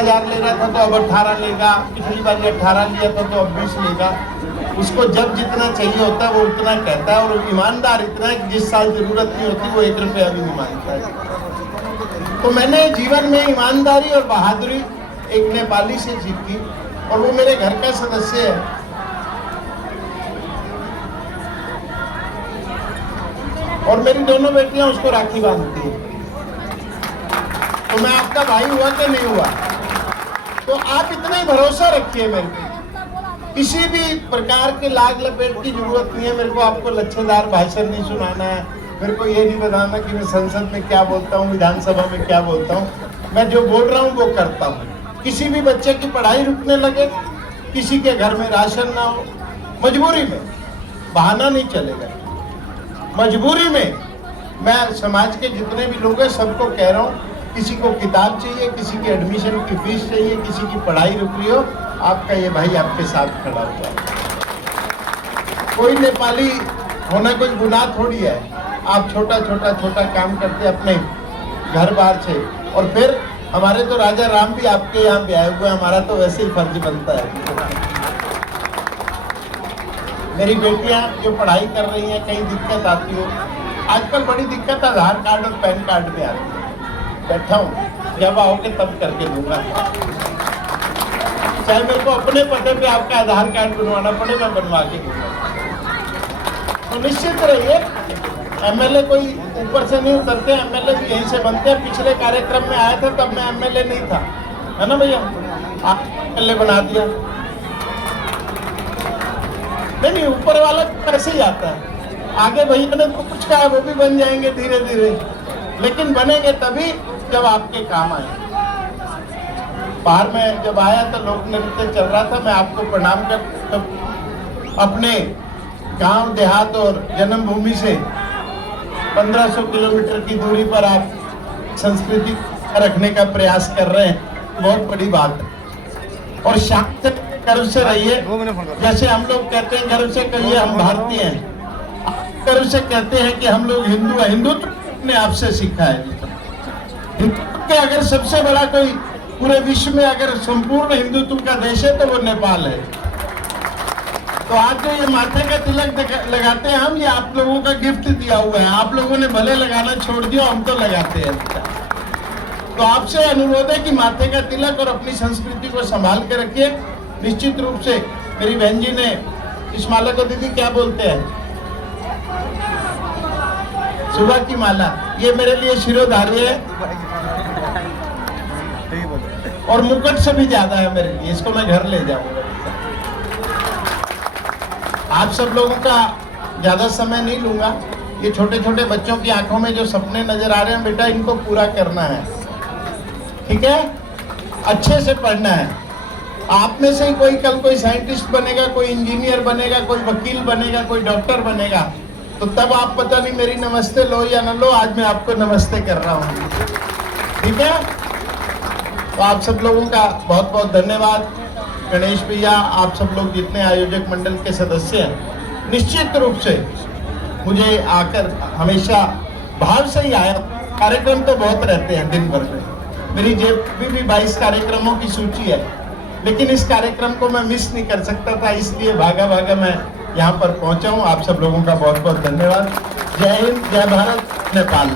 15,000 ले रहा था तो अब 18 लेगा, पिछली बार 18 लिया था तो अब 20 लेगा। उसको जब जितना चाहिए होता है वो उतना कहता है, और ईमानदार इतना है कि जिस साल जरूरत नहीं होती वो 1 रुपया भी नहीं मांगता है। तो मैंने जीवन में ईमानदारी और बहादुरी एक नेपाली से सीखी, और वो मेरे घर का सदस्य है। और मेरी दोनों बेटियां उसको राखी बांधती है। तो मैं आपका भाई हुआ कि नहीं हुआ? तो आप इतना ही भरोसा रखिए मेरे पे, किसी भी प्रकार के लाग लपेट की जरूरत नहीं है। मेरे को आपको लच्छेदार भाषण नहीं सुनाना है, मेरे को ये नहीं बताना कि मैं संसद में क्या बोलता हूँ, विधानसभा में क्या बोलता हूँ। मैं जो बोल रहा हूँ वो करता हूँ। किसी भी बच्चे की पढ़ाई रुकने लगे, किसी के घर में राशन ना हो, मजबूरी में, बहाना नहीं चलेगा, मजबूरी में मैं समाज के जितने भी लोग हैं सबको कह रहा हूँ, किसी को किताब चाहिए, किसी की एडमिशन की फीस चाहिए, किसी की पढ़ाई रुक रही हो, आपका ये भाई आपके साथ खड़ा हुआ है। कोई नेपाली होना कोई गुनाह थोड़ी है। आप छोटा काम करते अपने घर बार से, और फिर हमारे तो राजा राम भी आपके यहाँ पे आए हुए हैं, हमारा तो वैसे ही फर्ज बनता है। मेरी बेटियां जो पढ़ाई कर रही हैं, कहीं दिक्कत आती हो, आजकल बड़ी दिक्कत आधार कार्ड और पैन कार्ड में आती है। बैठा हूँ, जब आओगे तब करके दूंगा। चाहे मेरे को अपने पते पे आपका आधार कार्ड बनवाना पड़े, मैं बनवा के दूंगा। तो निश्चित रहिए, एमएलए कोई ऊपर से नहीं उतरते, एमएलए भी यहीं से बनते हैं। पिछले कार्यक्रम में आया था तब मैं एमएलए नहीं था, है ना भैया? आप एमएलए बना दिया। नहीं, ऊपर वाला कैसे ही आता है। आगे भैया ने तो कुछ कहा, वो भी बन जाएंगे धीरे धीरे, लेकिन बनेंगे तभी जब आपके काम आए। बाहर में जब आया तो लोक नृत्य चल रहा था, मैं आपको प्रणाम कर, अपने गांव देहात और जन्मभूमि से 1500 किलोमीटर की दूरी पर आप संस्कृति रखने का प्रयास कर रहे हैं, बहुत बड़ी बात है। और शांत गर्व से रहिए, जैसे हम लोग कहते हैं गर्व से कहिए हम भारतीय हैं, गर्व से कहते हैं कि हम लोग हिंदू हैं। हिंदुत्व ने आपसे सीखा है कि अगर सबसे बड़ा कोई पूरे विश्व में अगर संपूर्ण हिंदुत्व का देश है तो वो नेपाल है। तो आज जो ये माथे का तिलक लगाते हैं हम, ये आप लोगों का गिफ्ट दिया हुआ है। आप लोगों ने भले लगाना छोड़ दिया, हम तो लगाते हैं। तो आपसे अनुरोध है कि माथे का तिलक और अपनी संस्कृति को संभाल के रखिए। निश्चित रूप से मेरी बहन जी ने इस माला को, दीदी क्या बोलते हैं, सुबह की माला, ये मेरे लिए शिरोधार्य है और मुकुट से भी ज्यादा है मेरे लिए। इसको मैं घर ले जाऊंगा। आप सब लोगों का ज्यादा समय नहीं लूंगा। ये छोटे छोटे बच्चों की आंखों में जो सपने नजर आ रहे हैं, बेटा इनको पूरा करना है, ठीक है? अच्छे से पढ़ना है। आप में से ही कोई कल कोई साइंटिस्ट बनेगा, कोई इंजीनियर बनेगा, कोई वकील बनेगा, कोई डॉक्टर बनेगा, तो तब आप पता नहीं मेरी नमस्ते लो या न लो, आज मैं आपको नमस्ते कर रहा हूँ, ठीक है? तो आप सब लोगों का बहुत बहुत धन्यवाद। गणेश भैया, आप सब लोग जितने आयोजक मंडल के सदस्य हैं, निश्चित रूप से मुझे आकर हमेशा भाव से ही आया। कार्यक्रम तो बहुत रहते हैं दिन भर में, मेरी जेब में भी 22 कार्यक्रमों की सूची है, लेकिन इस कार्यक्रम को मैं मिस नहीं कर सकता था, इसलिए भागा भागा मैं यहाँ पर पहुँचा हूँ। आप सब लोगों का बहुत बहुत धन्यवाद। जय हिंद, जय भारत, नेपाल।